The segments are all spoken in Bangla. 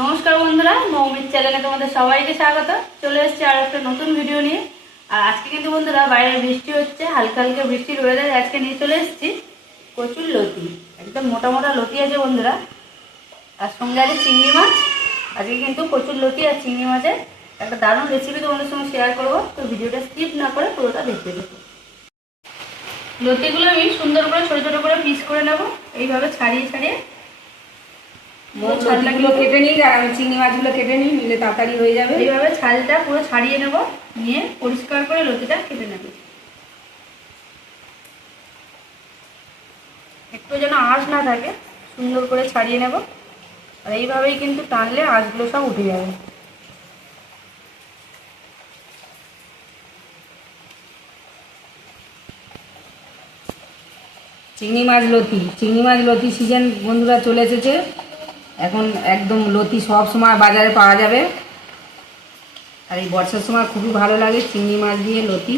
নমস্কার বন্ধুরা, মৌমিত চ্যানেলে তোমাদের সবাইকে স্বাগত। চলে এসেছি আর একটা নতুন ভিডিও নিয়ে। আর আজকে কিন্তু বন্ধুরা বাইরে বৃষ্টি হচ্ছে, হালকা হালকা বৃষ্টির ওয়েদারে আজকে নিয়ে চলে এসেছি কচুর লতি। একদম মোটা মোটা লতি আছে বন্ধুরা, আর সঙ্গে আছে চিংড়ি মাছ। আজকে কিন্তু কচুর লতি আর চিংড়ি মাছের একটা দারুণ রেসিপি তোমাদের সঙ্গে শেয়ার করবো। তো ভিডিওটা স্কিপ না করে পুরোটা দেখতে দেবো। লতিগুলো আমি সুন্দর করে ছোটো ছোটো করে পিস করে নেবো, এইভাবে ছাড়িয়ে ছাড়িয়ে। ছালগুলো কেটে নিই আর আমি চিংড়ি মাছগুলো কেটে নিই, নিলে তাড়াতাড়ি হয়ে যাবে। এইভাবে ছালটা পুরো ছাড়িয়ে নেব, নিয়ে পরিষ্কার করে লতিটা কেটে নেব। একটু যেন আঁশ না থাকে সুন্দর করে ছাড়িয়ে নেব। আর এইভাবেই কিন্তু টানলে আঁশগুলো সব উঠে যাবে। চিংড়ি মাছ লতি সিজন বন্ধুরা চলে এসেছে। এখন একদম লতি সব সময় বাজারে পাওয়া যাবে। আর এই বর্ষার সময় খুবই ভালো লাগে চিংড়ি মাছ দিয়ে লতি।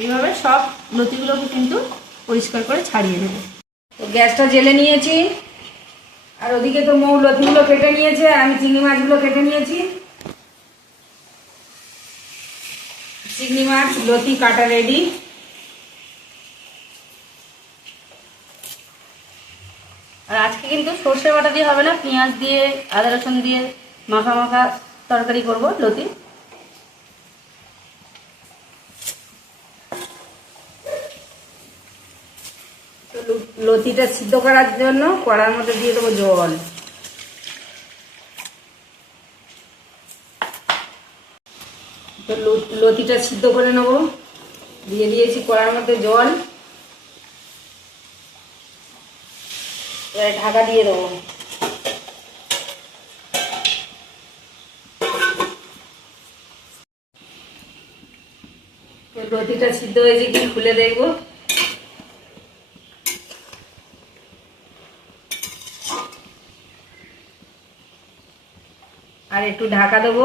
এইভাবে সব লতিগুলোকে কিন্তু পরিষ্কার করে ছাড়িয়ে নেব। তো গ্যাসটা জেলে নিয়েছি, আর ওদিকে তো মৌ লতিগুলো কেটে নিয়েছে, আর আমি চিংড়ি মাছগুলো কেটে নিয়েছি। চিংড়ি মাছ লতি কাটা রেডি। আর আজকে কিন্তু সর্ষে বাটা দিয়ে হবে না, পেঁয়াজ দিয়ে আদা রসুন দিয়ে মাখা মাখা তরকারি করব লতি। লতিটা সিদ্ধ করার জন্য কড়ার মধ্যে দিয়ে দেবো জল। তো লতিটা সিদ্ধ করে নেবো, দিয়ে দিয়েছি কড়ার মধ্যে জল। এবারে ঢাকা দিয়ে দেবো। তো লতিটা সিদ্ধ হয়েছে কি খুলে দেখবো। আর একটু ঢাকা দেবো।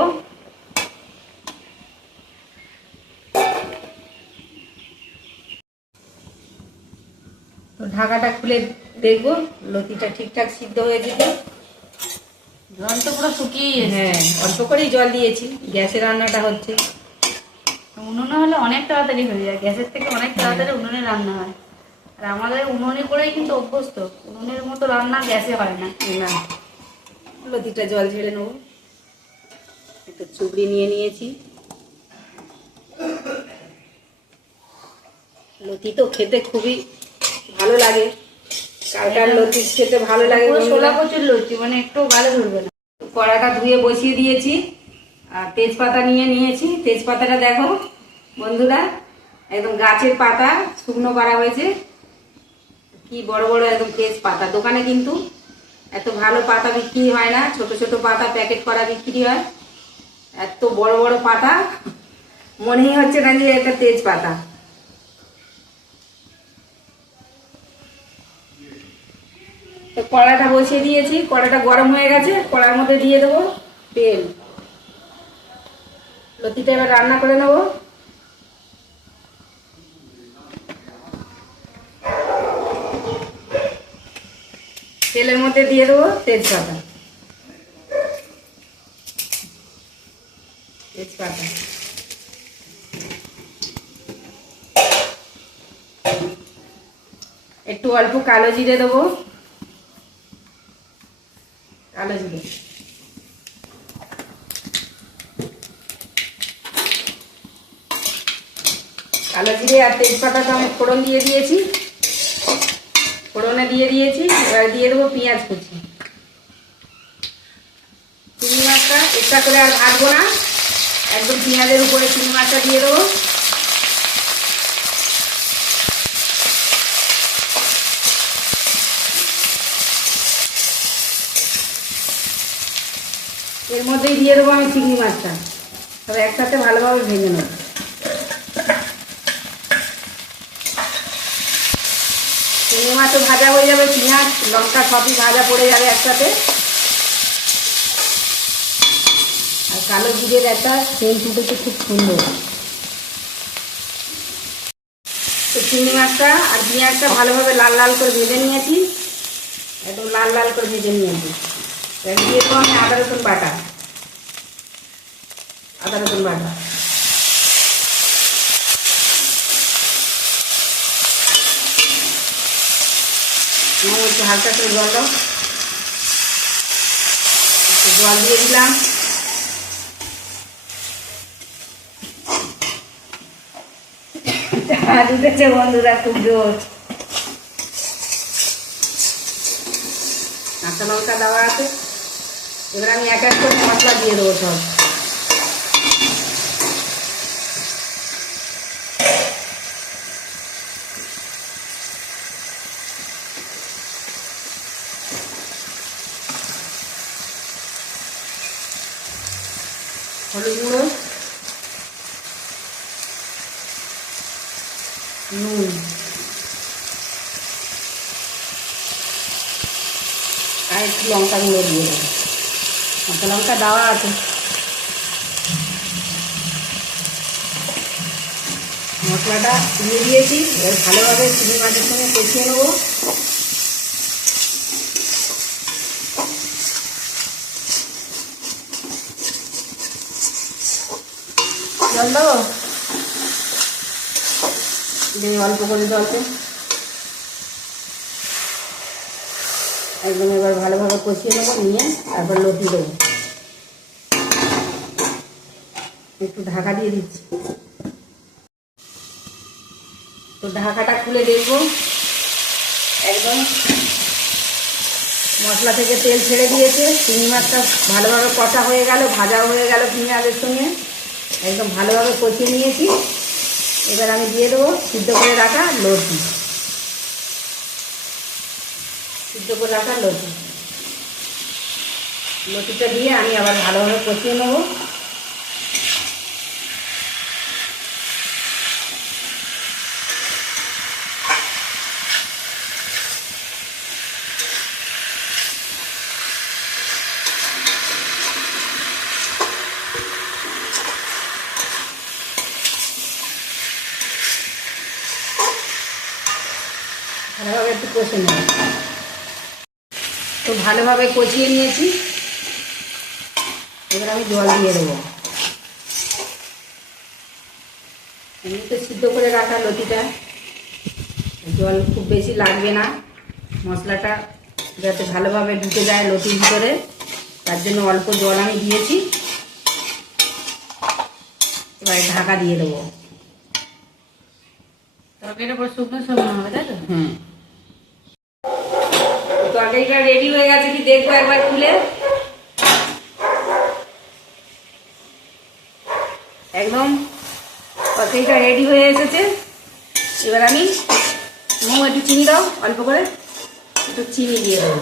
তো ঢাকাটা খুলে দেখবো লতিটা ঠিকঠাক সিদ্ধ হয়েছে কি। জল তো পুরো শুকিয়ে হ্যাঁ, অল্প করেই জল দিয়েছি, গ্যাসে রান্নাটা হচ্ছে। উনুনে হলে অনেক তাড়াতাড়ি হয়ে যায়, গ্যাসের থেকে অনেক তাড়াতাড়ি উনুনে রান্না হয়। আর আমাদের উনুনে করেই কিন্তু অভ্যস্ত, উনুনের মতো রান্না গ্যাসে হয় না। না, লতিটা জল ঝেড়ে নেবো। একটু চুবড়ি নিয়ে নিয়েছি। লতি তো খেতে খুবই ভালো লাগে, কার লতি খেতে ভালো লাগে। ছোলা কচুর লতি মানে একটু গালে ধরবে না। কড়াটা ধুয়ে বসিয়ে দিয়েছি, আর তেজপাতা নিয়ে নিয়েছি। তেজপাতাটা দেখো বন্ধুরা, একদম গাছের পাতা শুকনো করা হয়েছে। কি বড় বড় একদম তেজপাতা। দোকানে কিন্তু এত ভালো পাতা বিক্রি হয় না, ছোট ছোট পাতা প্যাকেট করা বিক্রি হয়। এত বড় বড় পাতা মনেই হচ্ছে না যে এটা তেজপাতা। তো কড়াটা বসিয়ে দিয়েছি, কড়াটা গরম হয়ে গেছে। কড়ার মধ্যে দিয়ে দেবো তেল। লতিটা এবার রান্না করে নেবো। তেলের মধ্যে দিয়ে দেবো তেজপাতা। একটু অল্প কালো জিরে দেবো। কালো জিরে, কালো জিরে আর তেজপাতাটা আমি ফোড়ন দিয়ে দিয়েছি। ফোড়নে দিয়ে দিয়েছি, এবার দিয়ে দেবো পেঁয়াজ কুচি। চিংড়ি মাছটা এক্সট্রা করে আর ভাজবো না, একদম পেঁয়াজের উপরে চিংড়ি মাছটা দিয়ে দেবো। এর মধ্যেই দিয়ে দেবো আমি চিংড়ি মাছটা, তবে একসাথে ভালোভাবে ভেজে নেব। চিংড়ি মাছও ভাজা হয়ে যাবে, পেঁয়াজ লঙ্কা সবই ভাজা পড়ে যাবে একসাথে। আর কালো জিরের একটা সেন্ট উঠেছে খুব সুন্দর। তো চিংড়ি মাছটা আর পেঁয়াজটা ভালোভাবে লাল লাল করে ভেজে নিয়েছি। একদম লাল লাল করে ভেজে নিয়েছি। এবার দিয়ে দেবো আমি আদা রসুন বাটা, আদা রসুন বাটা। একটু হালকা করে জল দাও, একটু জল দিয়ে দিলাম। উঠেছে বন্ধুরা খুব জোর। কাঁচা লঙ্কা দেওয়া আছে। এবার আমি এক এক করে মশলা দিয়ে দেবো সব। হলুদ গুঁড়ো, নুন, আর একটু লঙ্কা গুঁড়ো দিয়ে দেবো। কাঁচা লঙ্কা দেওয়া আছে। মশলাটা দিয়ে দিয়েছি। এবার ভালোভাবে চিংড়ি মাছের সঙ্গে কষিয়ে নেবো। জল দেবো, দিয়ে অল্প করে জলতে একদম এবার ভালোভাবে কষিয়ে নেবো। নিয়ে তারপর লতি দেবো। একটু ঢাকা দিয়ে দিচ্ছি। তো ঢাকাটা খুলে দেখবো, একদম মশলা থেকে তেল ছেড়ে দিয়েছে। চিংড়ি মাছটা ভালোভাবে কষা হয়ে গেল, ভাজা হয়ে গেল পেঁয়াজের সঙ্গে। একদম ভালোভাবে কষিয়ে নিয়েছি। এবার আমি দিয়ে দেবো সিদ্ধ করে রাখা লতি, সিদ্ধ করে রাখা লতি। লতিটা দিয়ে আমি আবার ভালোভাবে কষিয়ে নেবো। ভালোভাবে একটু কষে নেব। তো ভালোভাবে কষিয়ে নিয়েছি। এবার আমি জল দিয়ে দেবো। এমনিতে সিদ্ধ করে রাখা লতিটা, জল খুব বেশি লাগবে না। মশলাটা যাতে ভালোভাবে ঢুকে যায় লতির ভিতরে, তার জন্য অল্প জল আমি দিয়েছি। এবার ঢাকা দিয়ে দেবো। তরকারিটা পুরো শুকনো শুকনো হবে, তাই তো? তরকারিটা রেডি হয়ে গেছে কি দেখবো একবার খুলে। একদম তরকারিটা রেডি হয়ে এসেছে। এবার আমি একটু চিনি দাও, অল্প করে একটু চিনি দিয়ে দেবো।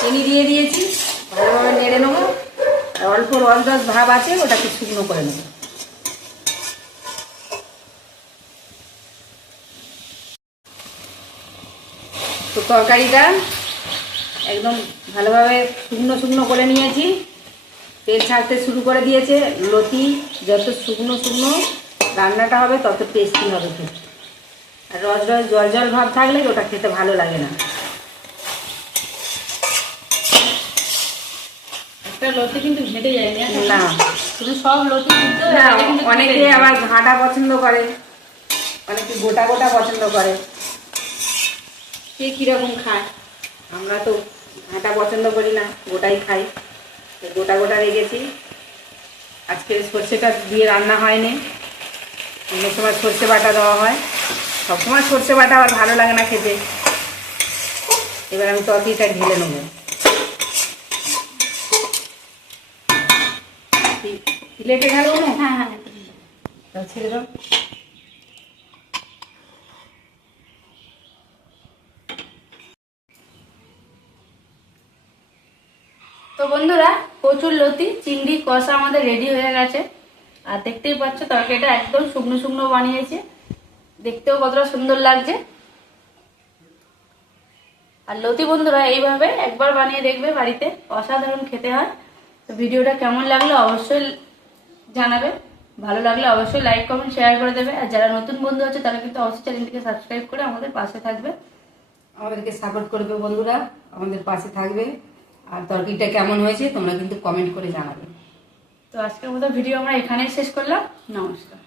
চিনি দিয়ে দিয়েছি। ভালোভাবে নেড়ে নেবো। আর অল্প রস রস ভাব আছে, ওটাকে শুকনো করে নেবো। তো তরকারিটা একদম ভালোভাবে শুকনো শুকনো করে নিয়েছি। তেল ছাড়তে শুরু করে দিয়েছে। লতি যত শুকনো শুকনো রান্নাটা হবে তত টেস্টি হবে খেতে। আর রস রস জল জল ভাব থাকলে ওটা খেতে ভালো লাগে না। একটা লতি কিন্তু ঘেটে যায় না, শুধু সব লতি সিদ্ধ হয়ে না, গেলে কিন্তু অনেকে ঘেটে যায়। আবার ঘাটা পছন্দ করে, অনেকে গোটা গোটা পছন্দ করে। কে কীরকম খায়। আমরা তো ঘাটা পছন্দ করি না, গোটাই খাই। তো গোটা গোটা রেখেছি। আজকে সর্ষেটা দিয়ে রান্না হয়নি। অন্য সময় সর্ষে বাটা দেওয়া হয়। সবসময় সর্ষে বাটা আবার ভালো লাগে না খেতে। এবার আমি তরকারিটা ঢেলে নেবো। প্লেটে ঢালবো না? হ্যাঁ হ্যাঁ। তাহলে ছেড়ে দাও। তো বন্ধুরা, কচুর লতি চিংড়ি কষা আমাদের রেডি হয়ে গেছে। আর দেখতেই পাচ্ছ তরকারিটা একদম শুকনো শুকনো বানিয়েছে। দেখতেও কতটা সুন্দর লাগছে। আর লতি বন্ধুরা এইভাবে একবার বানিয়ে দেখবে বাড়িতে, অসাধারণ খেতে হয়। তো ভিডিওটা কেমন লাগলো অবশ্যই জানাবে। ভালো লাগলে অবশ্যই লাইক কমেন্ট শেয়ার করে দেবে। আর যারা নতুন বন্ধু আছে তারা কিন্তু অবশ্যই চ্যানেলটিকে সাবস্ক্রাইব করে আমাদের পাশে থাকবে। আমাদেরকে সাপোর্ট করবে বন্ধুরা, আমাদের পাশে থাকবে। আর তরকারিটা কেমন হয়েছে তোমরা কিন্তু কমেন্ট করে জানাবে। তো আজকের মতো ভিডিও আমরা এখানেই শেষ করলাম। নমস্কার।